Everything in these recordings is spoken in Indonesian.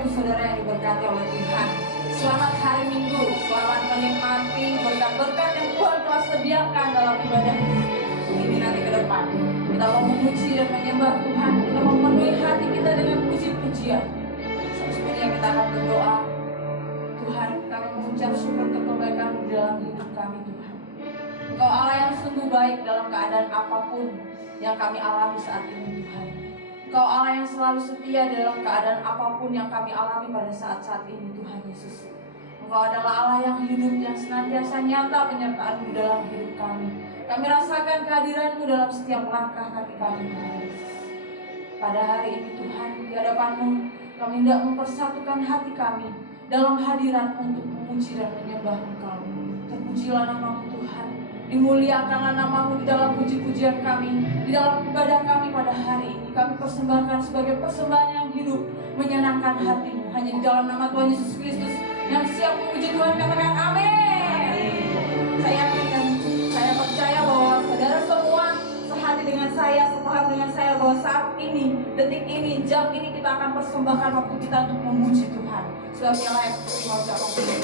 Ibu Saudara yang diberkati oleh Tuhan, selamat hari Minggu, selamat menikmati berkat-berkat yang Tuhan telah sediakan dalam ibadah ini nanti ke depan. Kita mau memuji dan menyembah Tuhan, kita mau memenuhi hati kita dengan puji-pujian. Sebelumnya kita akan berdoa. Tuhan, kami mengucap syukur untuk kebaikan di dalam hidup kami, Tuhan. Engkau Allah yang sungguh baik dalam keadaan apapun yang kami alami saat ini, Tuhan. Engkau Allah yang selalu setia dalam keadaan apapun yang kami alami pada saat-saat ini, Tuhan Yesus. Engkau adalah Allah yang hidup, yang senantiasa nyata penyertaan-Mu dalam hidup kami. Kami rasakan kehadiran-Mu dalam setiap langkah kaki kami, Tuhan Yesus. Pada hari ini, Tuhan, di hadapan-Mu, kami hendak mempersatukan hati kami dalam hadirat untuk memuji dan menyembah Engkau. Terpujilah nama-Mu, Tuhan. Dimuliakanlah nama-Mu di dalam puji-pujian kami, di dalam ibadah kami pada hari ini. Kami persembahkan sebagai persembahan yang hidup, menyenangkan hati-Mu. Hanya di dalam nama Tuhan Yesus Kristus yang siap memuji Tuhan, katakan amin. Saya yakin dan saya percaya bahwa saudara semua sehati dengan saya, sepaham dengan saya bahwa saat ini, detik ini, jam ini kita akan persembahkan waktu kita untuk memuji Tuhan. Sebab Dia layak terima ucapan kita.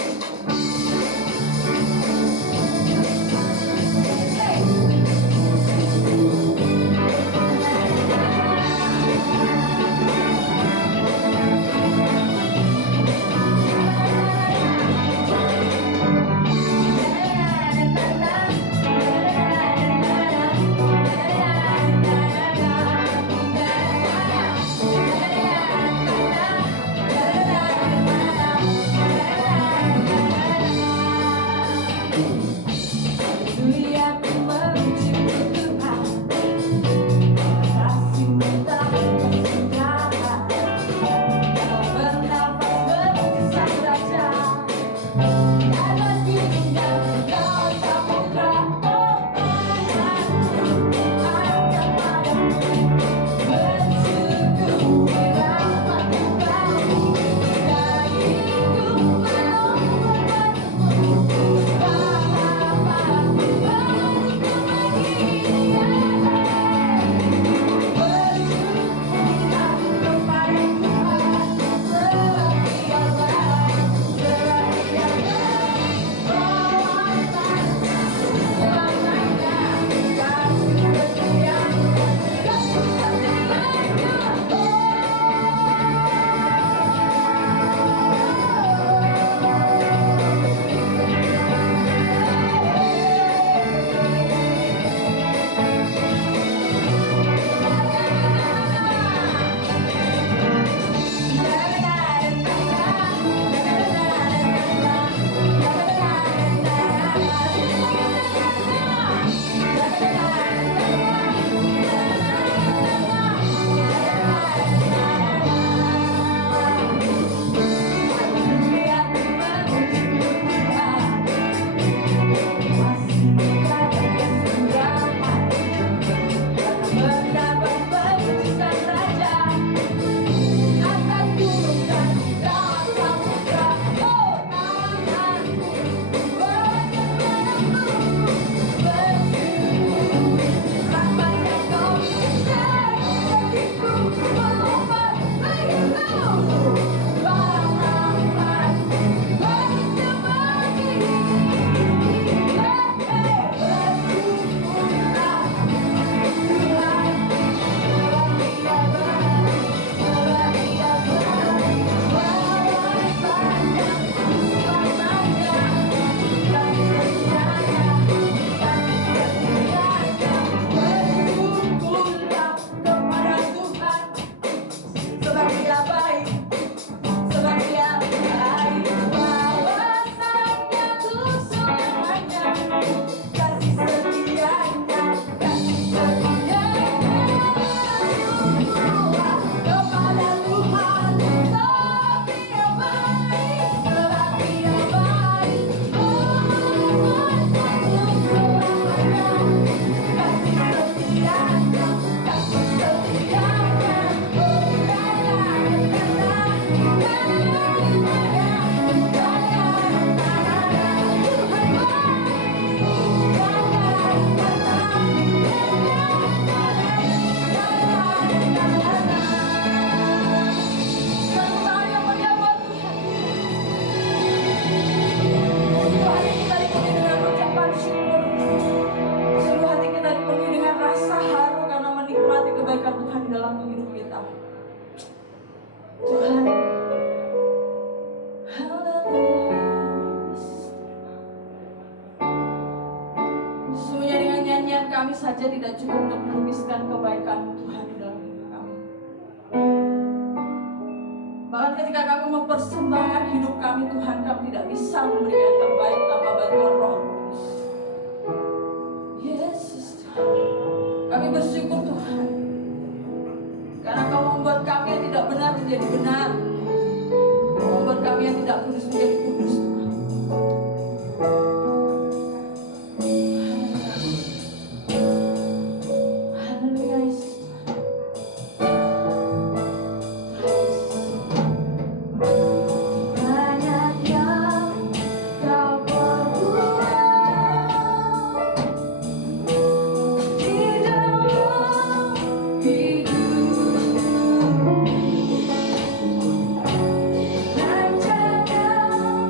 saja tidak cukup untuk melukiskan kebaikan Tuhan di dalam hidup kami. Bahkan ketika kami mempersembahkan hidup kami, Tuhan, kami tidak bisa memberikan yang terbaik tanpa bantuan Roh Kudus. Yesus, kami bersyukur Tuhan, karena Kau membuat kami yang tidak benar menjadi benar, Kau membuat kami yang tidak kudus menjadi kudus, Tuhan. Haleluya, Yesus. Banyak yang Kau perbuat di dalam hidup, rancangan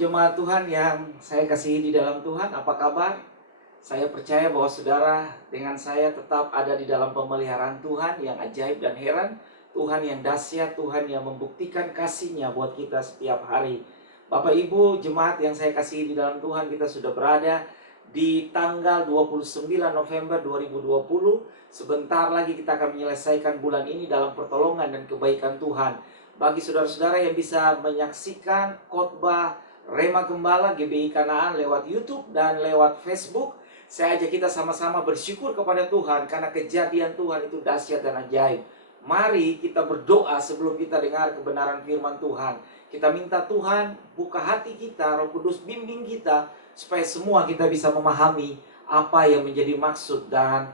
jemaat Tuhan yang saya kasihi di dalam Tuhan, apa kabar? Saya percaya bahwa saudara dengan saya tetap ada di dalam pemeliharaan Tuhan yang ajaib dan heran. Tuhan yang dahsyat, Tuhan yang membuktikan kasih-Nya buat kita setiap hari. Bapak Ibu jemaat yang saya kasihi di dalam Tuhan, kita sudah berada di tanggal 29 November 2020. Sebentar lagi kita akan menyelesaikan bulan ini dalam pertolongan dan kebaikan Tuhan. Bagi saudara-saudara yang bisa menyaksikan khotbah Rema Gembala GBI Kanaan lewat YouTube dan lewat Facebook, saya ajak kita sama-sama bersyukur kepada Tuhan karena kejadian Tuhan itu dahsyat dan ajaib. Mari kita berdoa sebelum kita dengar kebenaran firman Tuhan. Kita minta Tuhan buka hati kita, Roh Kudus bimbing kita, supaya semua kita bisa memahami apa yang menjadi maksud dan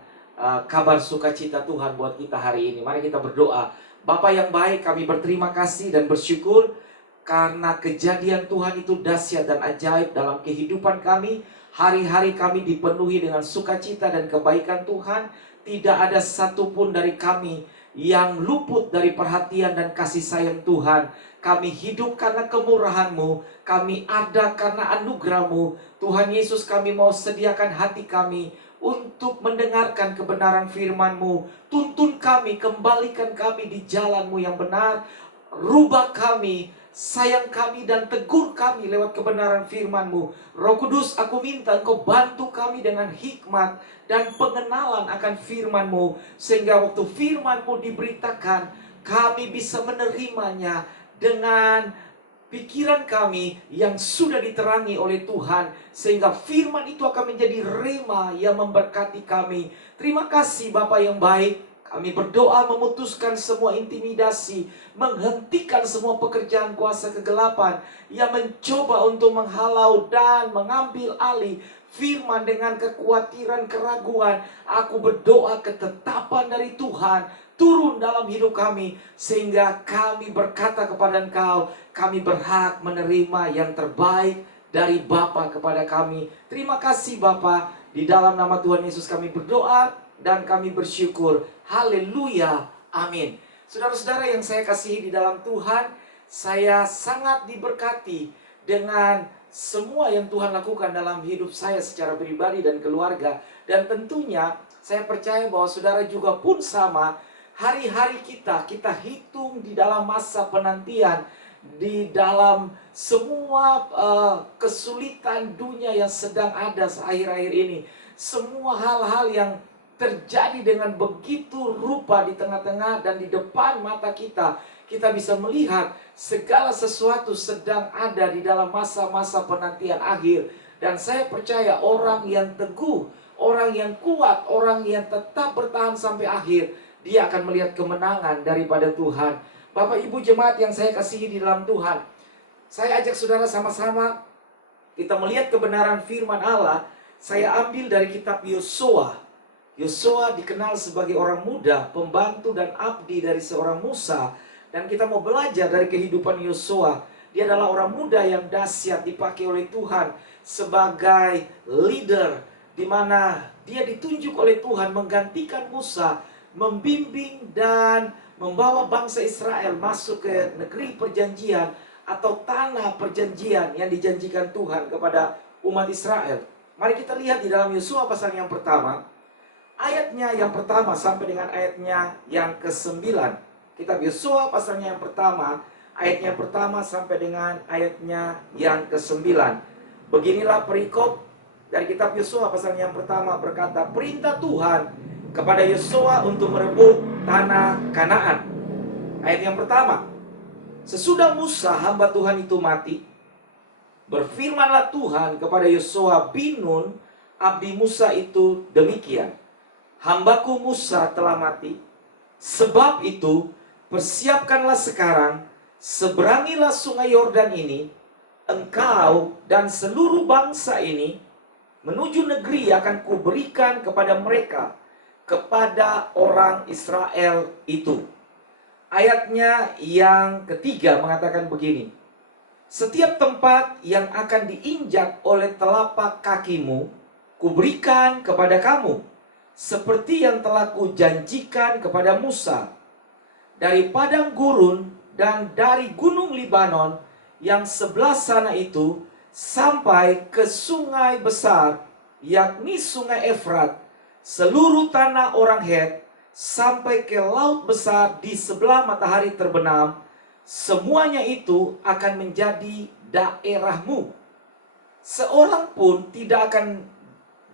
kabar sukacita Tuhan buat kita hari ini. Mari kita berdoa. Bapa yang baik, kami berterima kasih dan bersyukur karena kejadian Tuhan itu dahsyat dan ajaib dalam kehidupan kami. Hari-hari kami dipenuhi dengan sukacita dan kebaikan Tuhan. Tidak ada satupun dari kami yang luput dari perhatian dan kasih sayang Tuhan. Kami hidup karena kemurahan-Mu, kami ada karena anugerah-Mu. Tuhan Yesus, kami mau sediakan hati kami untuk mendengarkan kebenaran firman-Mu. Tuntun kami, kembalikan kami di jalan-Mu yang benar. Rubah kami, sayang kami dan tegur kami lewat kebenaran firman-Mu. Roh Kudus, aku minta Engkau bantu kami dengan hikmat dan pengenalan akan firman-Mu, sehingga waktu firman-Mu diberitakan, kami bisa menerimanya dengan pikiran kami yang sudah diterangi oleh Tuhan, sehingga firman itu akan menjadi rema yang memberkati kami. Terima kasih Bapa yang baik. Kami berdoa memutuskan semua intimidasi, menghentikan semua pekerjaan kuasa kegelapan yang mencoba untuk menghalau dan mengambil alih firman dengan kekhawatiran, keraguan. Aku berdoa ketetapan dari Tuhan turun dalam hidup kami, sehingga kami berkata kepada Engkau, kami berhak menerima yang terbaik dari Bapa kepada kami. Terima kasih Bapa, di dalam nama Tuhan Yesus kami berdoa dan kami bersyukur. Haleluya, amin. Saudara-saudara yang saya kasihi di dalam Tuhan, saya sangat diberkati dengan semua yang Tuhan lakukan dalam hidup saya secara pribadi dan keluarga. Dan tentunya saya percaya bahwa saudara juga pun sama. Hari-hari kita hitung di dalam masa penantian, di dalam semua kesulitan dunia yang sedang ada akhir-akhir ini. Semua hal-hal yang terjadi dengan begitu rupa di tengah-tengah dan di depan mata kita. Kita bisa melihat segala sesuatu sedang ada di dalam masa-masa penantian akhir. Dan saya percaya orang yang teguh, orang yang kuat, orang yang tetap bertahan sampai akhir, dia akan melihat kemenangan daripada Tuhan. Bapak Ibu jemaat yang saya kasihi di dalam Tuhan, saya ajak saudara sama-sama kita melihat kebenaran firman Allah. Saya ambil dari kitab Yosua. Yosua dikenal sebagai orang muda, pembantu dan abdi dari seorang Musa. Dan kita mau belajar dari kehidupan Yosua. Dia adalah orang muda yang dahsyat, dipakai oleh Tuhan sebagai leader, di mana dia ditunjuk oleh Tuhan menggantikan Musa, membimbing dan membawa bangsa Israel masuk ke negeri perjanjian atau tanah perjanjian yang dijanjikan Tuhan kepada umat Israel. Mari kita lihat di dalam Yosua pasal yang pertama, ayatnya yang pertama sampai dengan ayatnya yang ke-9. Kitab Yosua pasalnya yang pertama, ayatnya yang pertama sampai dengan ayatnya yang ke-9. Beginilah perikop dari kitab Yosua pasalnya yang pertama, berkata, perintah Tuhan kepada Yosua untuk merebut tanah Kanaan. Ayat yang pertama, sesudah Musa hamba Tuhan itu mati, berfirmanlah Tuhan kepada Yosua bin Nun, abdi Musa itu demikian, hambaku Musa telah mati, sebab itu persiapkanlah sekarang, seberangilah sungai Yordan ini, engkau dan seluruh bangsa ini, menuju negeri yang akan kuberikan kepada mereka, kepada orang Israel itu. Ayatnya yang ketiga mengatakan begini, setiap tempat yang akan diinjak oleh telapak kakimu, kuberikan kepada kamu, seperti yang telah kujanjikan kepada Musa. Dari padang gurun dan dari gunung Libanon yang sebelah sana itu, sampai ke sungai besar, yakni sungai Efrat, seluruh tanah orang Het, sampai ke laut besar di sebelah matahari terbenam, semuanya itu akan menjadi daerahmu. Seorang pun tidak akan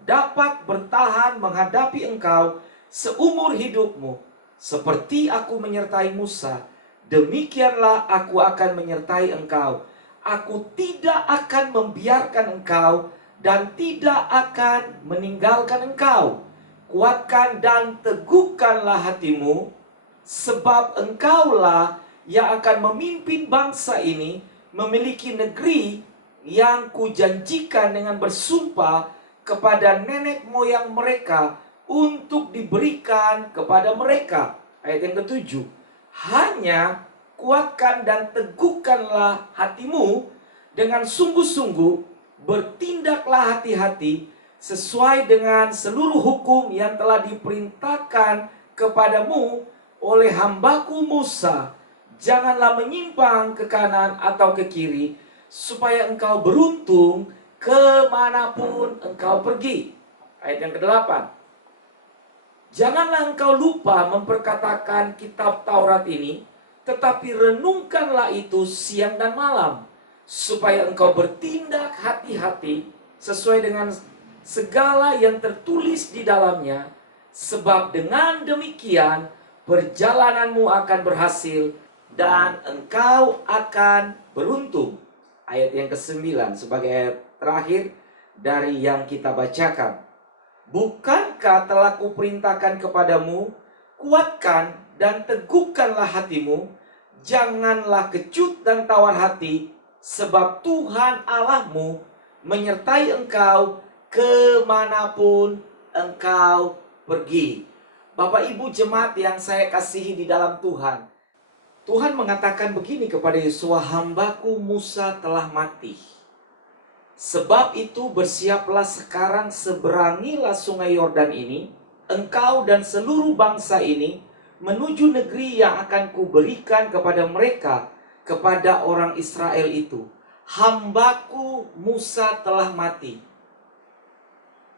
dapat bertahan menghadapi engkau seumur hidupmu. Seperti aku menyertai Musa, demikianlah aku akan menyertai engkau. Aku tidak akan membiarkan engkau dan tidak akan meninggalkan engkau. Kuatkan dan teguhkanlah hatimu, sebab engkaulah yang akan memimpin bangsa ini memiliki negeri yang kujanjikan dengan bersumpah kepada nenek moyang mereka untuk diberikan kepada mereka. Ayat yang ketujuh. Hanya kuatkan dan teguhkanlah hatimu dengan sungguh-sungguh, bertindaklah hati-hati sesuai dengan seluruh hukum yang telah diperintahkan kepadamu oleh hambaku Musa. Janganlah menyimpang ke kanan atau ke kiri, supaya engkau beruntung kemanapun engkau pergi. Ayat yang ke-8. Janganlah engkau lupa memperkatakan kitab Taurat ini, tetapi renungkanlah itu siang dan malam, supaya engkau bertindak hati-hati sesuai dengan segala yang tertulis di dalamnya, sebab dengan demikian perjalananmu akan berhasil dan engkau akan beruntung. Ayat yang ke-9 sebagai ayat terakhir dari yang kita bacakan. Bukankah telah kuperintahkan kepadamu, kuatkan dan teguhkanlah hatimu, janganlah kecut dan tawar hati, sebab Tuhan Allahmu menyertai engkau kemanapun engkau pergi. Bapak Ibu jemaat yang saya kasihi di dalam Tuhan, Tuhan mengatakan begini kepada Yosua, hambaku Musa telah mati. Sebab itu bersiaplah sekarang, seberangilah sungai Yordan ini, engkau dan seluruh bangsa ini, menuju negeri yang akan kuberikan kepada mereka, kepada orang Israel itu. Hambaku Musa telah mati.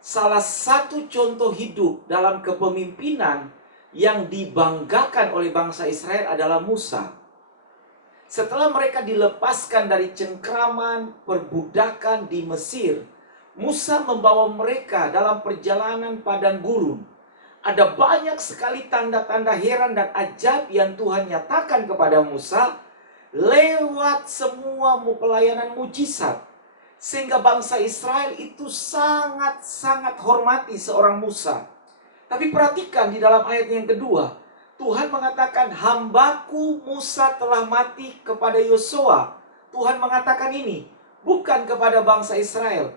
Salah satu contoh hidup dalam kepemimpinan yang dibanggakan oleh bangsa Israel adalah Musa. Setelah mereka dilepaskan dari cengkraman perbudakan di Mesir, Musa membawa mereka dalam perjalanan padang gurun. Ada banyak sekali tanda-tanda heran dan ajaib yang Tuhan nyatakan kepada Musa lewat semua pelayanan mujizat. Sehingga bangsa Israel itu sangat-sangat hormati seorang Musa. Tapi perhatikan di dalam ayat yang kedua, Tuhan mengatakan hambaku Musa telah mati kepada Yosua. Tuhan mengatakan ini bukan kepada bangsa Israel.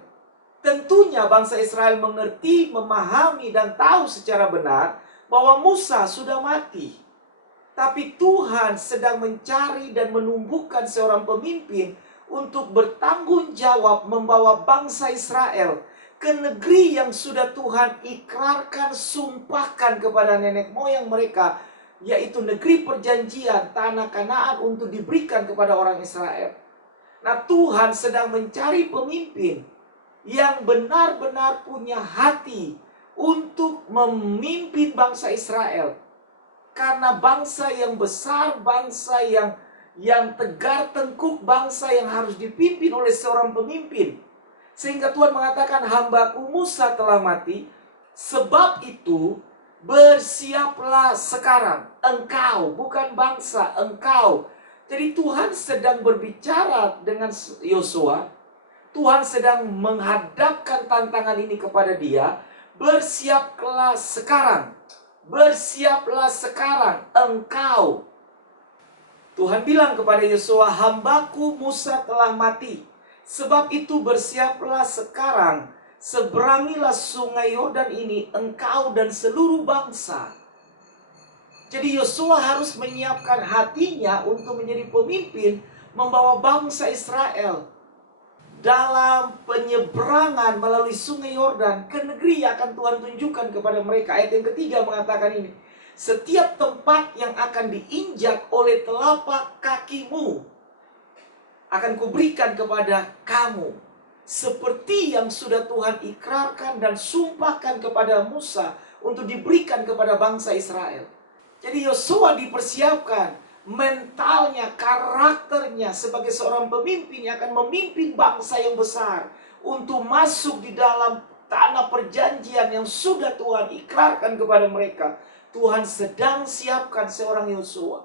Tentunya bangsa Israel mengerti, memahami dan tahu secara benar bahwa Musa sudah mati. Tapi Tuhan sedang mencari dan menumbuhkan seorang pemimpin untuk bertanggung jawab membawa bangsa Israel ke negeri yang sudah Tuhan ikrarkan, sumpahkan kepada nenek moyang mereka, yaitu negeri perjanjian, tanah Kanaan untuk diberikan kepada orang Israel. Nah, Tuhan sedang mencari pemimpin yang benar-benar punya hati untuk memimpin bangsa Israel. Karena bangsa yang besar, bangsa yang tegar tengkuk, bangsa yang harus dipimpin oleh seorang pemimpin. Sehingga Tuhan mengatakan hambaku Musa telah mati. Sebab itu bersiaplah sekarang. Engkau, bukan bangsa, engkau. Jadi Tuhan sedang berbicara dengan Yosua. Tuhan sedang menghadapkan tantangan ini kepada dia. Bersiaplah sekarang. Bersiaplah sekarang engkau. Tuhan bilang kepada Yosua, hambaku Musa telah mati. Sebab itu bersiaplah sekarang, seberangilah sungai Yordan ini, engkau dan seluruh bangsa. Jadi Yosua harus menyiapkan hatinya untuk menjadi pemimpin, membawa bangsa Israel dalam penyeberangan melalui sungai Yordan ke negeri yang akan Tuhan tunjukkan kepada mereka. Ayat yang ketiga mengatakan ini, setiap tempat yang akan diinjak oleh telapak kakimu akan kuberikan kepada kamu. seperti yang sudah Tuhan ikrarkan dan sumpahkan kepada Musa untuk diberikan kepada bangsa Israel. Jadi Yosua dipersiapkan mentalnya, karakternya sebagai seorang pemimpin yang akan memimpin bangsa yang besar untuk masuk di dalam tanah perjanjian yang sudah Tuhan ikrarkan kepada mereka. Tuhan sedang siapkan seorang Yosua,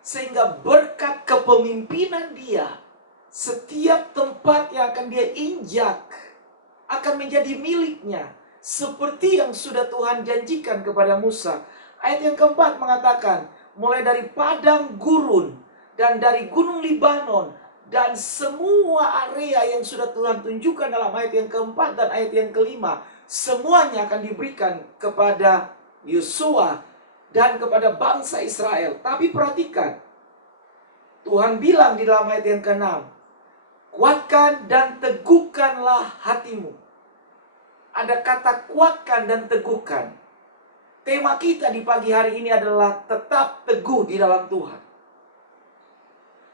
sehingga berkat kepemimpinan dia, setiap tempat yang akan dia injak akan menjadi miliknya, seperti yang sudah Tuhan janjikan kepada Musa. Ayat yang keempat mengatakan, mulai dari padang gurun dan dari gunung Libanon dan semua area yang sudah Tuhan tunjukkan dalam ayat yang keempat dan ayat yang kelima, semuanya akan diberikan kepada Yosua dan kepada bangsa Israel. Tapi perhatikan, Tuhan bilang di dalam ayat yang ke-6, kuatkan dan teguhkanlah hatimu. Ada kata kuatkan dan teguhkan. Tema kita di pagi hari ini adalah tetap teguh di dalam Tuhan.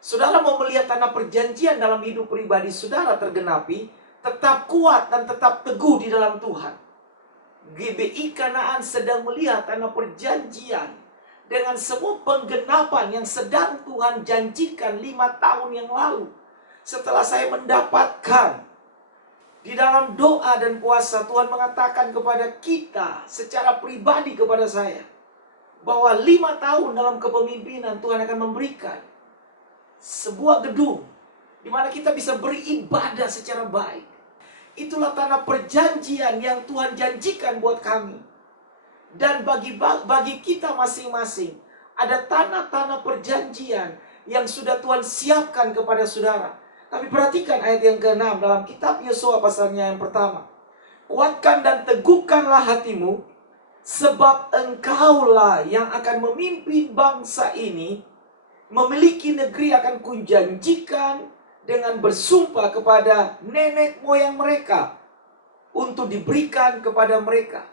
Saudara mau melihat tanah perjanjian dalam hidup pribadi saudara tergenapi, tetap kuat dan tetap teguh di dalam Tuhan. GBI Kanaan sedang melihat tanah perjanjian dengan semua penggenapan yang sedang Tuhan janjikan 5 tahun yang lalu. Setelah saya mendapatkan di dalam doa dan puasa, Tuhan mengatakan kepada kita secara pribadi kepada saya bahwa 5 tahun dalam kepemimpinan Tuhan akan memberikan sebuah gedung di mana kita bisa beribadah secara baik. Itulah tanah perjanjian yang Tuhan janjikan buat kami. Dan bagi kita masing-masing ada tanah-tanah perjanjian yang sudah Tuhan siapkan kepada saudara. Tapi perhatikan ayat yang ke-6 dalam kitab Yosua pasalnya yang pertama. Kuatkan dan teguhkanlah hatimu, sebab engkaulah yang akan memimpin bangsa ini, memiliki negeri akan kujanjikan dengan bersumpah kepada nenek moyang mereka untuk diberikan kepada mereka.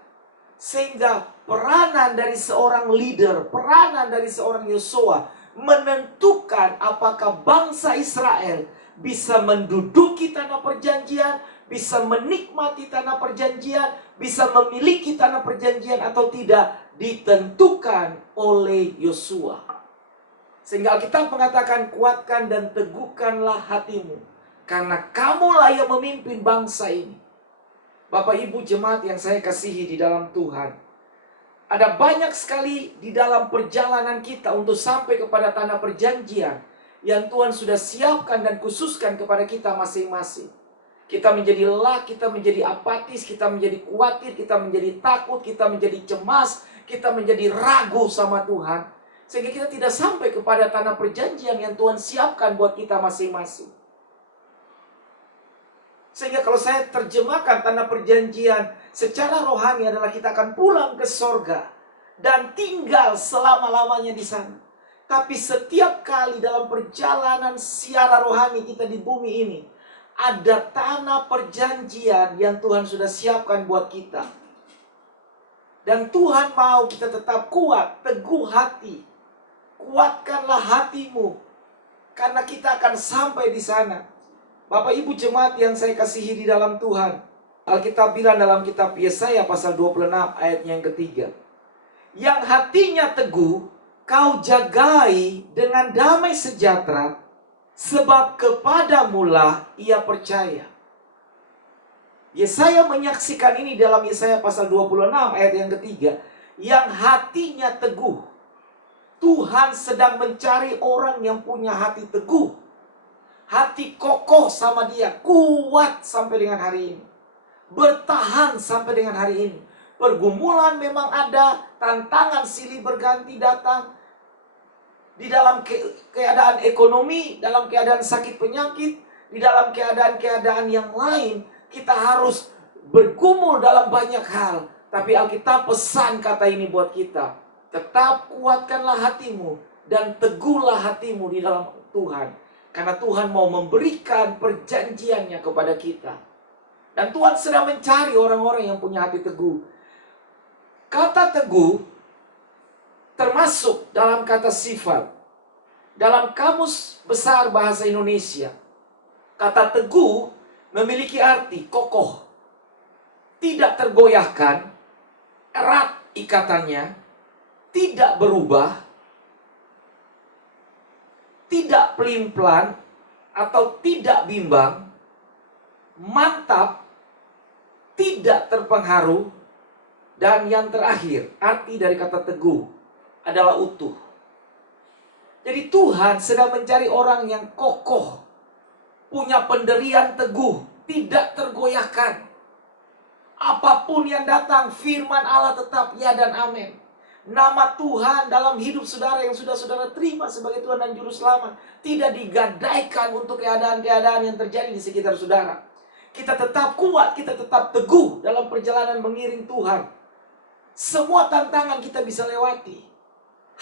Sehingga peranan dari seorang leader, peranan dari seorang Yosua menentukan apakah bangsa Israel bisa menduduki tanah perjanjian, bisa menikmati tanah perjanjian, bisa memiliki tanah perjanjian atau tidak, ditentukan oleh Yosua. Sehingga Alkitab mengatakan, kuatkan dan teguhkanlah hatimu, karena kamulah yang memimpin bangsa ini. Bapak Ibu jemaat yang saya kasihi di dalam Tuhan, ada banyak sekali di dalam perjalanan kita untuk sampai kepada tanah perjanjian yang Tuhan sudah siapkan dan khususkan kepada kita masing-masing. Kita menjadi lelah, kita menjadi apatis, kita menjadi khawatir, kita menjadi takut, kita menjadi cemas, kita menjadi ragu sama Tuhan. Sehingga kita tidak sampai kepada tanah perjanjian yang Tuhan siapkan buat kita masing-masing. Sehingga kalau saya terjemahkan tanah perjanjian secara rohani adalah kita akan pulang ke sorga dan tinggal selama-lamanya di sana. Tapi setiap kali dalam perjalanan secara rohani kita di bumi ini, ada tanah perjanjian yang Tuhan sudah siapkan buat kita. Dan Tuhan mau kita tetap kuat, teguh hati. Kuatkanlah hatimu, karena kita akan sampai di sana. Bapak Ibu jemaat yang saya kasihi di dalam Tuhan, Alkitab bilang dalam kitab Yesaya pasal 26 ayat yang ketiga, yang hatinya teguh, kau jagai dengan damai sejahtera, sebab kepadamulah ia percaya. Yesaya menyaksikan ini dalam Yesaya pasal 26 ayat yang ketiga, yang hatinya teguh. Tuhan sedang mencari orang yang punya hati teguh, hati kokoh sama dia, kuat sampai dengan hari ini, bertahan sampai dengan hari ini. Pergumulan memang ada, tantangan silih berganti datang, di dalam keadaan ekonomi, dalam keadaan sakit penyakit, di dalam keadaan-keadaan yang lain, kita harus bergumul dalam banyak hal. Tapi Alkitab pesan kata ini buat kita, tetap kuatkanlah hatimu dan teguhlah hatimu di dalam Tuhan. Karena Tuhan mau memberikan perjanjiannya kepada kita. Dan Tuhan sedang mencari orang-orang yang punya hati teguh. Kata teguh termasuk dalam kata sifat. Dalam Kamus Besar Bahasa Indonesia, Kata teguh memiliki arti kokoh, tidak tergoyahkan, erat ikatannya, tidak berubah, tidak pelin-pelan atau tidak bimbang, mantap, tidak terpengaruh, dan yang terakhir, arti dari kata teguh adalah utuh. Jadi Tuhan sedang mencari orang yang kokoh, punya pendirian teguh, tidak tergoyahkan. Apapun yang datang, firman Allah tetap ya dan amin. Nama Tuhan dalam hidup saudara yang sudah saudara terima sebagai Tuhan dan Juru Selamat tidak digadaikan untuk keadaan-keadaan yang terjadi di sekitar saudara. Kita tetap kuat, kita tetap teguh dalam perjalanan mengiring Tuhan. Semua tantangan kita bisa lewati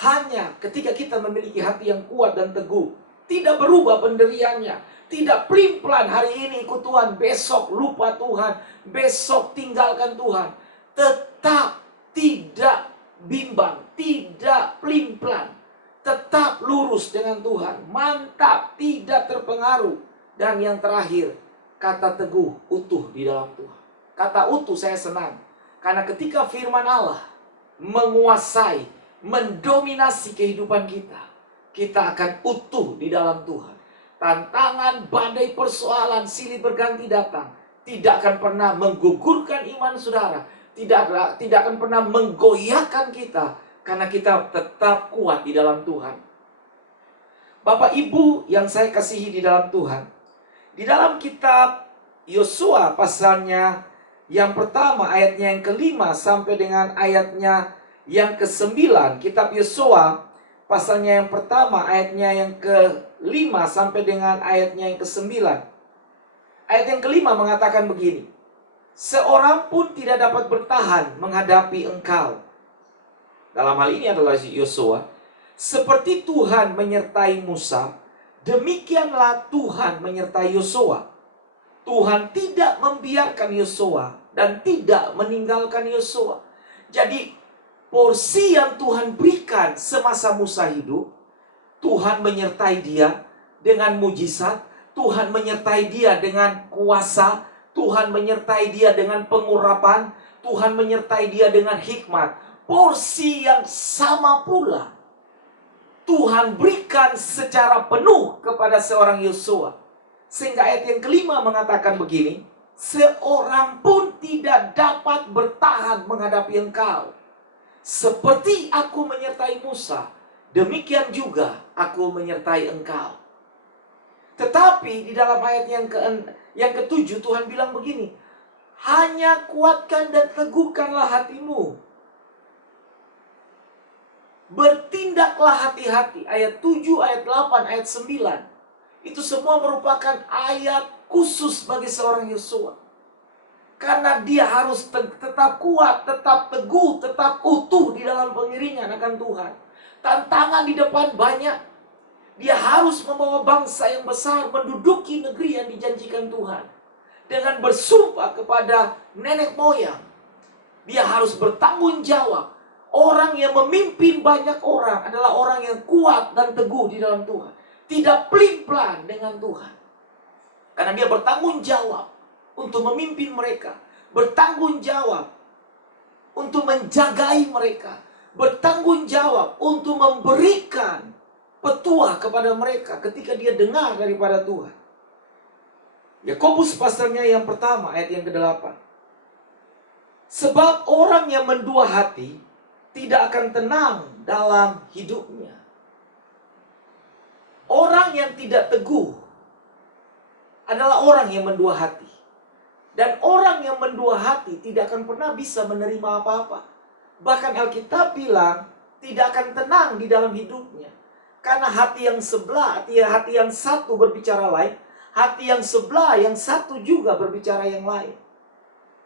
hanya ketika kita memiliki hati yang kuat dan teguh. Tidak berubah pendiriannya, tidak pelin-pelan hari ini ikut Tuhan, besok lupa Tuhan, besok tinggalkan Tuhan. Tetap tidak bimbang, tidak pelin-pelan, tetap lurus dengan Tuhan, mantap, tidak terpengaruh. Dan yang terakhir, kata teguh, utuh di dalam Tuhan. Kata utuh saya senang, karena ketika firman Allah menguasai, mendominasi kehidupan kita, kita akan utuh di dalam Tuhan. Tantangan, badai, persoalan, silih berganti datang, tidak akan pernah menggugurkan iman saudara, tidak akan pernah menggoyahkan kita, karena kita tetap kuat di dalam Tuhan. Bapak Ibu yang saya kasihi di dalam Tuhan, di dalam kitab Yosua pasalnya yang pertama ayatnya yang ke-5 sampai dengan ayatnya yang ke-9, kitab Yosua pasalnya yang pertama ayatnya yang ke-5 sampai dengan ayatnya yang ke-9. Ayat yang ke-5 mengatakan begini: seorang pun tidak dapat bertahan menghadapi engkau. Dalam hal ini adalah Yosua. Seperti Tuhan menyertai Musa, demikianlah Tuhan menyertai Yosua. Tuhan tidak membiarkan Yosua dan tidak meninggalkan Yosua. Jadi porsi yang Tuhan berikan semasa Musa hidup, Tuhan menyertai dia dengan mujizat, Tuhan menyertai dia dengan kuasa, Tuhan menyertai dia dengan pengurapan, Tuhan menyertai dia dengan hikmat. Porsi yang sama pula Tuhan berikan secara penuh kepada seorang Yosua. Sehingga ayat yang ke-5 mengatakan begini: seorang pun tidak dapat bertahan menghadapi engkau. Seperti aku menyertai Musa, demikian juga aku menyertai engkau. Tetapi di dalam ayat yang ke-7 Tuhan bilang begini: hanya kuatkan dan teguhkanlah hatimu, bertindaklah hati-hati. Ayat 7, ayat 8, ayat 9. Itu semua merupakan ayat khusus bagi seorang Yosua. Karena dia harus tetap kuat, tetap teguh, tetap utuh di dalam pengiringan akan Tuhan. Tantangan di depan banyak. Dia harus membawa bangsa yang besar menduduki negeri yang dijanjikan Tuhan. Dengan bersumpah kepada nenek moyang, dia harus bertanggung jawab. Orang yang memimpin banyak orang adalah orang yang kuat dan teguh di dalam Tuhan. Tidak pelin-pelan dengan Tuhan. Karena dia bertanggung jawab untuk memimpin mereka, bertanggung jawab untuk menjagai mereka, bertanggung jawab untuk memberikan petua kepada mereka ketika dia dengar daripada Tuhan. Yakobus pasalnya yang pertama ayat yang ke-8. Sebab orang yang mendua hati tidak akan tenang dalam hidupnya. Orang yang tidak teguh adalah orang yang mendua hati. Dan orang yang mendua hati tidak akan pernah bisa menerima apa-apa. Bahkan Alkitab bilang tidak akan tenang di dalam hidupnya. Karena hati yang sebelah, hati yang satu berbicara lain, hati yang sebelah yang satu juga berbicara yang lain.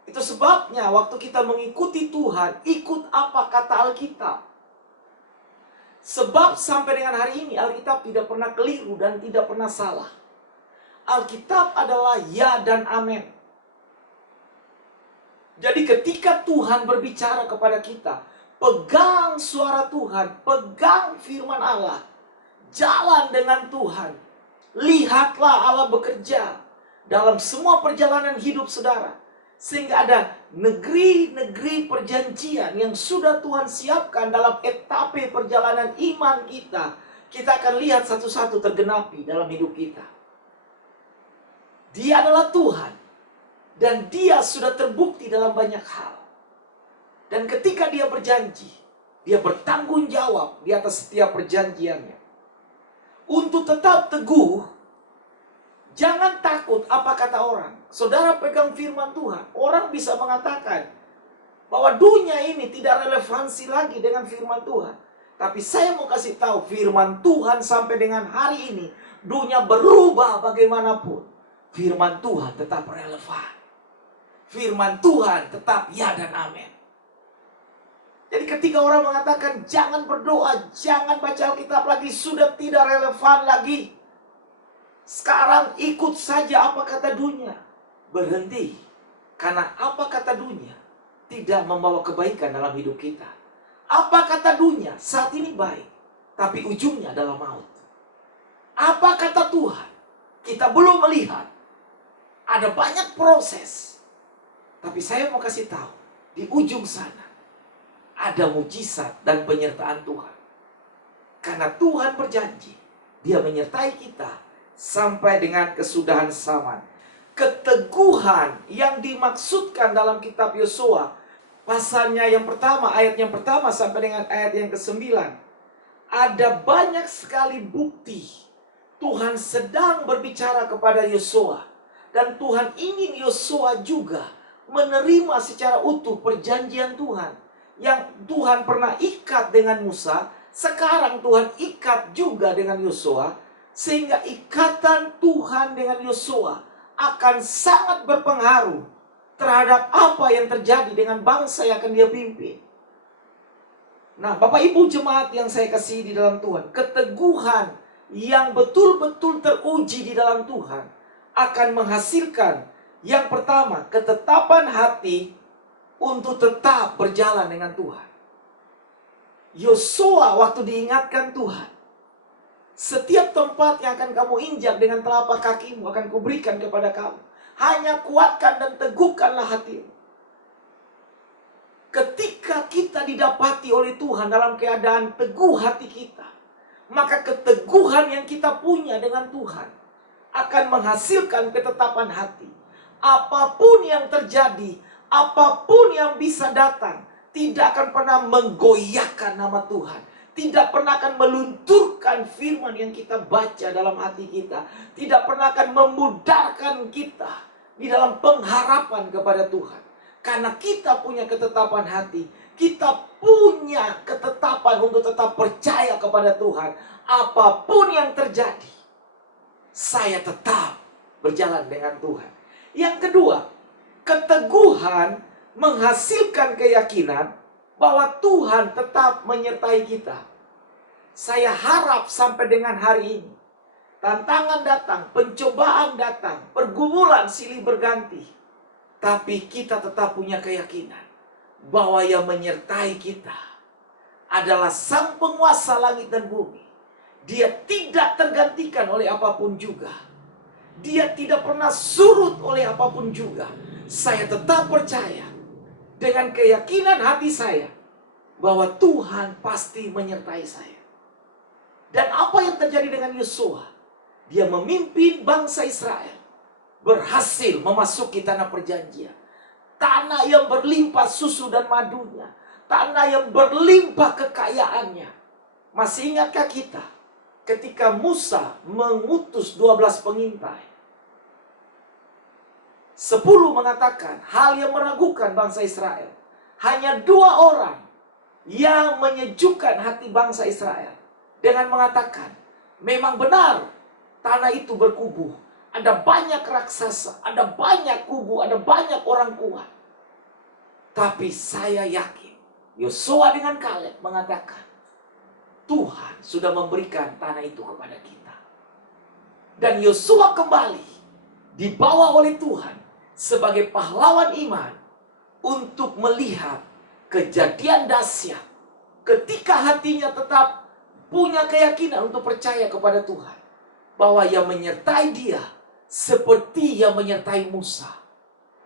Itu sebabnya waktu kita mengikuti Tuhan, ikut apa kata Alkitab. Sebab sampai dengan hari ini Alkitab tidak pernah keliru dan tidak pernah salah. Alkitab adalah ya dan amin. Jadi ketika Tuhan berbicara kepada kita, pegang suara Tuhan, pegang firman Allah, jalan dengan Tuhan, Lihatlah Allah bekerja dalam semua perjalanan hidup saudara. Sehingga ada negeri-negeri perjanjian yang sudah Tuhan siapkan dalam etape perjalanan iman kita. Kita akan lihat satu-satu tergenapi dalam hidup kita. Dia adalah Tuhan. Dan Dia sudah terbukti dalam banyak hal. Dan ketika Dia berjanji, Dia bertanggung jawab di atas setiap perjanjiannya. Untuk tetap teguh, jangan takut apa kata orang. Saudara pegang firman Tuhan. Orang bisa mengatakan bahwa dunia ini tidak relevansi lagi dengan firman Tuhan. Tapi saya mau kasih tahu, firman Tuhan sampai dengan hari ini, dunia berubah bagaimanapun, firman Tuhan tetap relevan. Firman Tuhan tetap ya dan amin. Jadi ketika orang mengatakan jangan berdoa, jangan baca Alkitab lagi, sudah tidak relevan lagi. Sekarang ikut saja apa kata dunia. Berhenti. Karena apa kata dunia tidak membawa kebaikan dalam hidup kita. Apa kata dunia saat ini baik, tapi ujungnya adalah maut. Apa kata Tuhan kita belum melihat. Ada banyak proses. Tapi saya mau kasih tahu, di ujung sana ada mujizat dan penyertaan Tuhan. Karena Tuhan berjanji, Dia menyertai kita sampai dengan kesudahan zaman. Keteguhan yang dimaksudkan dalam kitab Yosua, pasalnya yang pertama, ayat yang pertama sampai dengan ayat yang ke-9. Ada banyak sekali bukti Tuhan sedang berbicara kepada Yosua. Dan Tuhan ingin Yosua juga menerima secara utuh perjanjian Tuhan. Yang Tuhan pernah ikat dengan Musa, sekarang Tuhan ikat juga dengan Yosua. Sehingga ikatan Tuhan dengan Yosua akan sangat berpengaruh terhadap apa yang terjadi dengan bangsa yang akan Dia pimpin. Nah, Bapak Ibu jemaat yang saya kasih di dalam Tuhan, keteguhan yang betul-betul teruji di dalam Tuhan akan menghasilkan yang pertama, ketetapan hati untuk tetap berjalan dengan Tuhan. Yosua waktu diingatkan Tuhan, setiap tempat yang akan kamu injak dengan telapak kakimu akan kuberikan kepada kamu. Hanya kuatkan dan teguhkanlah hatimu. Ketika kita didapati oleh Tuhan dalam keadaan teguh hati kita, maka keteguhan yang kita punya dengan Tuhan akan menghasilkan ketetapan hati. Apapun yang terjadi, apapun yang bisa datang, tidak akan pernah menggoyahkan nama Tuhan. Tidak pernah akan melunturkan firman yang kita baca dalam hati kita. Tidak pernah akan memudarkan kita di dalam pengharapan kepada Tuhan. Karena kita punya ketetapan hati. Kita punya ketetapan untuk tetap percaya kepada Tuhan. Apapun yang terjadi, saya tetap berjalan dengan Tuhan. Yang kedua, keteguhan menghasilkan keyakinan bahwa Tuhan tetap menyertai kita. Saya harap sampai dengan hari ini, tantangan datang, pencobaan datang, pergumulan silih berganti, tapi kita tetap punya keyakinan bahwa yang menyertai kita adalah Sang Penguasa langit dan bumi. Dia tidak tergantikan oleh apapun juga. Dia tidak pernah surut oleh apapun juga. Saya tetap percaya dengan keyakinan hati saya bahwa Tuhan pasti menyertai saya. Dan apa yang terjadi dengan Yosua? Dia memimpin bangsa Israel berhasil memasuki tanah perjanjian. Tanah yang berlimpah susu dan madunya. Tanah yang berlimpah kekayaannya. Masih ingatkah kita ketika Musa mengutus 12 pengintai? 10 mengatakan hal yang meragukan bangsa Israel. Hanya 2 orang yang menyejukkan hati bangsa Israel dengan mengatakan, memang benar tanah itu berkubu. Ada banyak raksasa, ada banyak kubu, ada banyak orang kuat. Tapi saya yakin, Yosua dengan Kaleb mengatakan, Tuhan sudah memberikan tanah itu kepada kita. Dan Yosua kembali dibawa oleh Tuhan sebagai pahlawan iman untuk melihat kejadian dahsyat ketika hatinya tetap punya keyakinan untuk percaya kepada Tuhan. bahwa yang menyertai dia seperti yang menyertai Musa.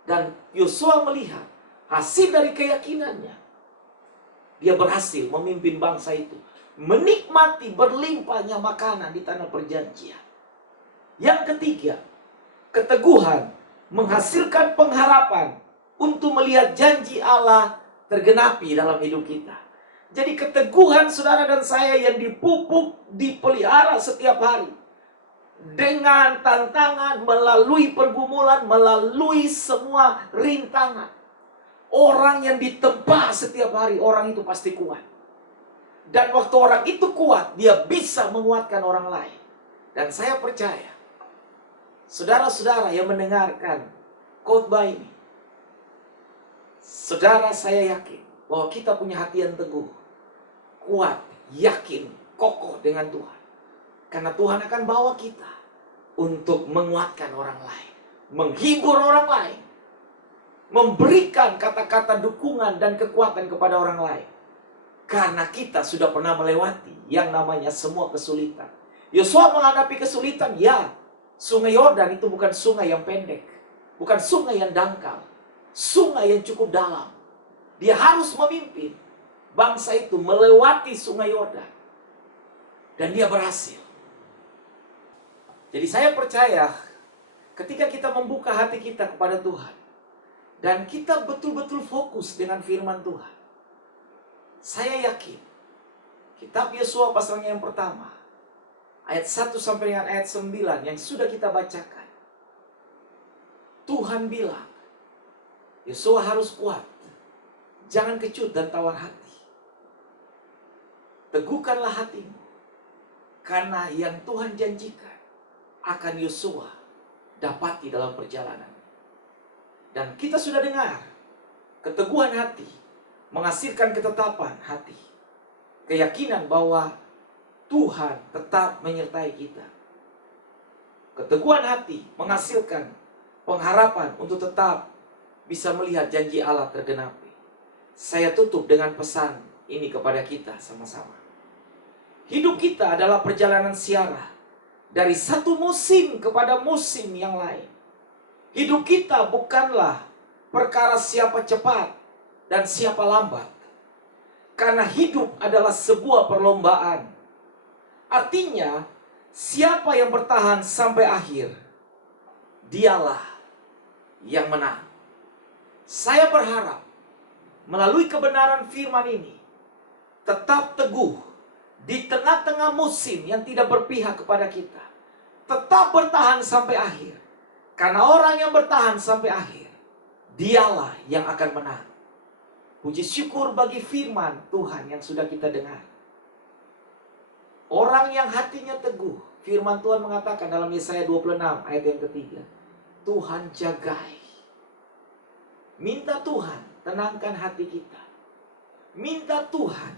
Dan Yosua melihat hasil dari keyakinannya. Dia berhasil memimpin bangsa itu menikmati berlimpahnya makanan di tanah perjanjian. Yang ketiga, keteguhan menghasilkan pengharapan untuk melihat janji Allah tergenapi dalam hidup kita. Jadi keteguhan saudara dan saya yang dipupuk, dipelihara setiap hari. Dengan tantangan, melalui pergumulan, melalui semua rintangan. Orang yang ditempa setiap hari, orang itu pasti kuat. Dan waktu orang itu kuat, dia bisa menguatkan orang lain. Dan saya percaya, saudara-saudara yang mendengarkan khotbah ini, saudara, saya yakin bahwa kita punya hati yang teguh, kuat, yakin, kokoh dengan Tuhan. Karena Tuhan akan bawa kita untuk menguatkan orang lain, menghibur orang lain, memberikan kata-kata dukungan dan kekuatan kepada orang lain. Karena kita sudah pernah melewati yang namanya semua kesulitan. Yosua menghadapi kesulitan, ya. Sungai Yordan itu bukan sungai yang pendek, bukan sungai yang dangkal, sungai yang cukup dalam. Dia harus memimpin bangsa itu melewati sungai Yordan. Dan dia berhasil. Jadi saya percaya ketika kita membuka hati kita kepada Tuhan dan kita betul-betul fokus dengan firman Tuhan, saya yakin kitab Yosua pasalnya yang pertama, ayat 1 sampai dengan ayat 9 yang sudah kita bacakan. Tuhan bilang, Yosua harus kuat. Jangan kecut dan tawar hati. Teguhkanlah hatimu. Karena yang Tuhan janjikan akan Yosua dapati dalam perjalanan. Dan kita sudah dengar, keteguhan hati menghasilkan ketetapan hati. Keyakinan bahwa Tuhan tetap menyertai kita. Keteguhan hati menghasilkan pengharapan untuk tetap bisa melihat janji Allah tergenapi. Saya tutup dengan pesan ini kepada kita sama-sama. Hidup kita adalah perjalanan siara dari satu musim kepada musim yang lain. Hidup kita bukanlah perkara siapa cepat dan siapa lambat. Karena hidup adalah sebuah perlombaan. Artinya, siapa yang bertahan sampai akhir, dialah yang menang. Saya berharap melalui kebenaran firman ini, tetap teguh di tengah-tengah musim yang tidak berpihak kepada kita. Tetap bertahan sampai akhir. Karena orang yang bertahan sampai akhir, dialah yang akan menang. Puji syukur bagi firman Tuhan yang sudah kita dengar. Orang yang hatinya teguh, firman Tuhan mengatakan dalam Yesaya 26 ayat yang ketiga, Tuhan jagai. Minta Tuhan tenangkan hati kita. Minta Tuhan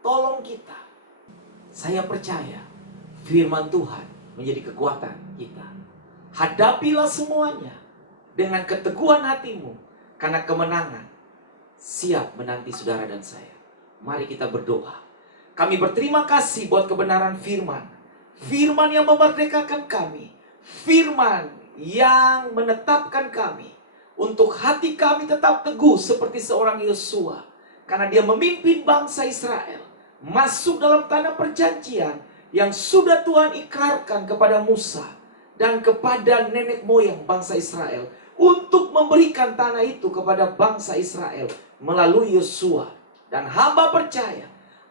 tolong kita. Saya percaya firman Tuhan menjadi kekuatan kita. Hadapilah semuanya dengan keteguhan hatimu, karena kemenangan siap menanti saudara dan saya. Mari kita berdoa. Kami berterima kasih buat kebenaran firman. Firman yang memerdekakan kami. Firman yang menetapkan kami. Untuk hati kami tetap teguh seperti seorang Yosua. Karena dia memimpin bangsa Israel masuk dalam tanah perjanjian yang sudah Tuhan ikrarkan kepada Musa dan kepada nenek moyang bangsa Israel. Untuk memberikan tanah itu kepada bangsa Israel melalui Yosua. Dan hamba percaya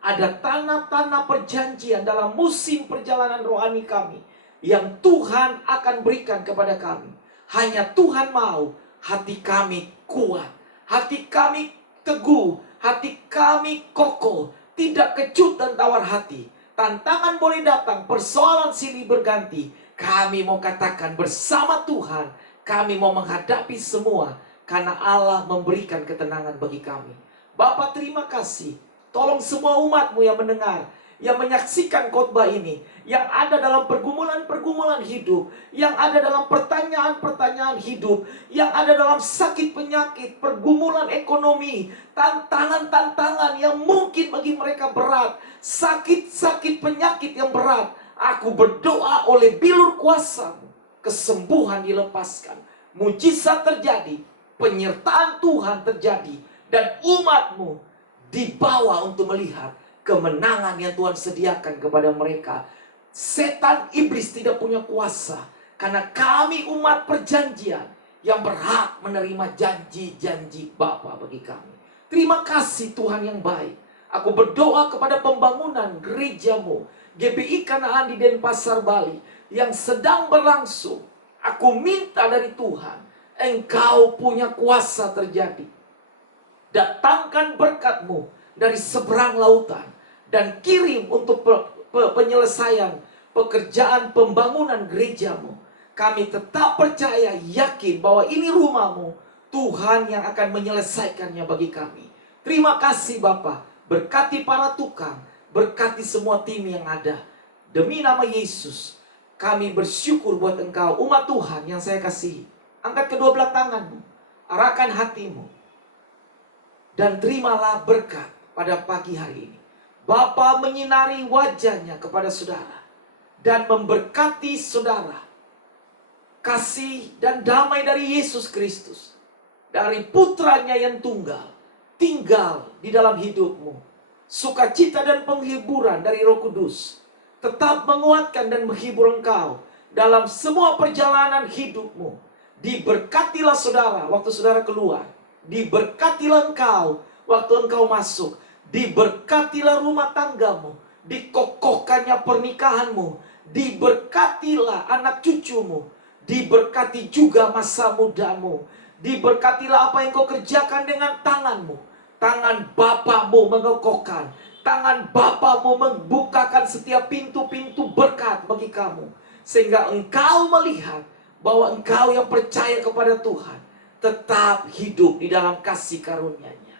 ada tanah-tanah perjanjian dalam musim perjalanan rohani kami yang Tuhan akan berikan kepada kami. Hanya Tuhan mau hati kami kuat, hati kami teguh, hati kami kokoh, tidak kecut dan tawar hati. Tantangan boleh datang, persoalan silih berganti. Kami mau katakan bersama Tuhan, kami mau menghadapi semua karena Allah memberikan ketenangan bagi kami. Bapa, terima kasih. Tolong semua umat-Mu yang mendengar, yang menyaksikan khotbah ini, yang ada dalam pergumulan-pergumulan hidup, yang ada dalam pertanyaan-pertanyaan hidup, yang ada dalam sakit penyakit, pergumulan ekonomi, tantangan-tantangan yang mungkin bagi mereka berat, sakit-sakit penyakit yang berat. Aku berdoa oleh bilur kuasa-Mu, kesembuhan dilepaskan, mujizat terjadi, penyertaan Tuhan terjadi, dan umat-Mu dibawa untuk melihat kemenangan yang Tuhan sediakan kepada mereka. Setan iblis tidak punya kuasa, karena kami umat perjanjian yang berhak menerima janji-janji Bapa bagi kami. Terima kasih Tuhan yang baik. Aku berdoa kepada pembangunan gereja-Mu, GBI Kanaan di Denpasar, Bali, yang sedang berlangsung. Aku minta dari Tuhan, Engkau punya kuasa terjadi. Datangkan berkat-Mu dari seberang lautan, dan kirim untuk penyelesaian pekerjaan pembangunan gereja-Mu. Kami tetap percaya, yakin bahwa ini rumah-Mu, Tuhan yang akan menyelesaikannya bagi kami. Terima kasih Bapa. Berkati para tukang, berkati semua tim yang ada. Demi nama Yesus, kami bersyukur buat Engkau, umat Tuhan yang saya kasihi. Angkat kedua belah tanganmu, arahkan hatimu, dan terimalah berkat pada pagi hari ini. Bapa menyinari wajahnya kepada saudara dan memberkati saudara. Kasih dan damai dari Yesus Kristus, dari putranya yang tunggal, tinggal di dalam hidupmu. Sukacita dan penghiburan dari Roh Kudus tetap menguatkan dan menghibur engkau dalam semua perjalanan hidupmu. Diberkatilah saudara waktu saudara keluar. Diberkatilah engkau waktu engkau masuk. Diberkatilah rumah tanggamu. Dikokohkannya pernikahanmu. Diberkatilah anak cucumu. Diberkati juga masa mudamu. Diberkatilah apa yang kau kerjakan dengan tanganmu. Tangan Bapamu mengokohkan. Tangan Bapamu membukakan setiap pintu-pintu berkat bagi kamu. Sehingga engkau melihat bahwa engkau yang percaya kepada Tuhan tetap hidup di dalam kasih karunia-Nya.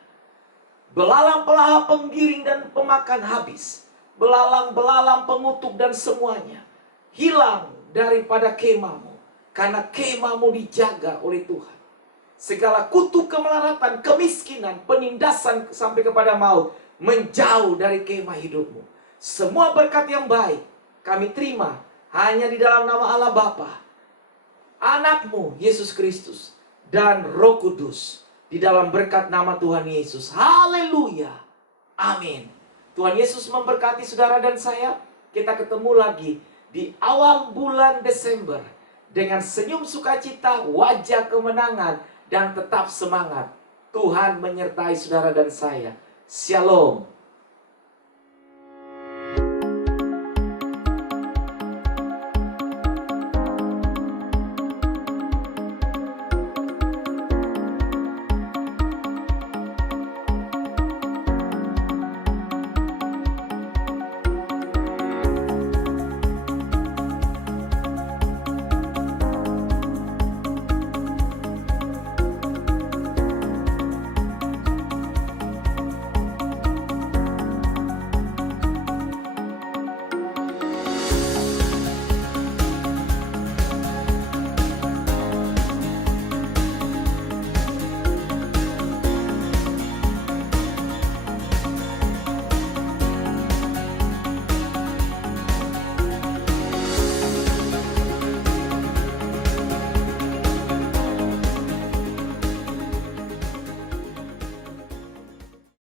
Belalang pelahap penggiring dan pemakan habis. Belalang-belalang pengutuk dan semuanya hilang daripada kemahmu. Karena kemahmu dijaga oleh Tuhan. Segala kutuk kemelaratan, kemiskinan, penindasan sampai kepada maut menjauh dari kemah hidupmu. Semua berkat yang baik kami terima hanya di dalam nama Allah Bapa, Anakmu Yesus Kristus, dan Roh Kudus. Di dalam berkat nama Tuhan Yesus. Haleluya. Amin. Tuhan Yesus memberkati saudara dan saya. Kita ketemu lagi di awal bulan Desember dengan senyum sukacita, wajah kemenangan, dan tetap semangat. Tuhan menyertai saudara dan saya. Shalom.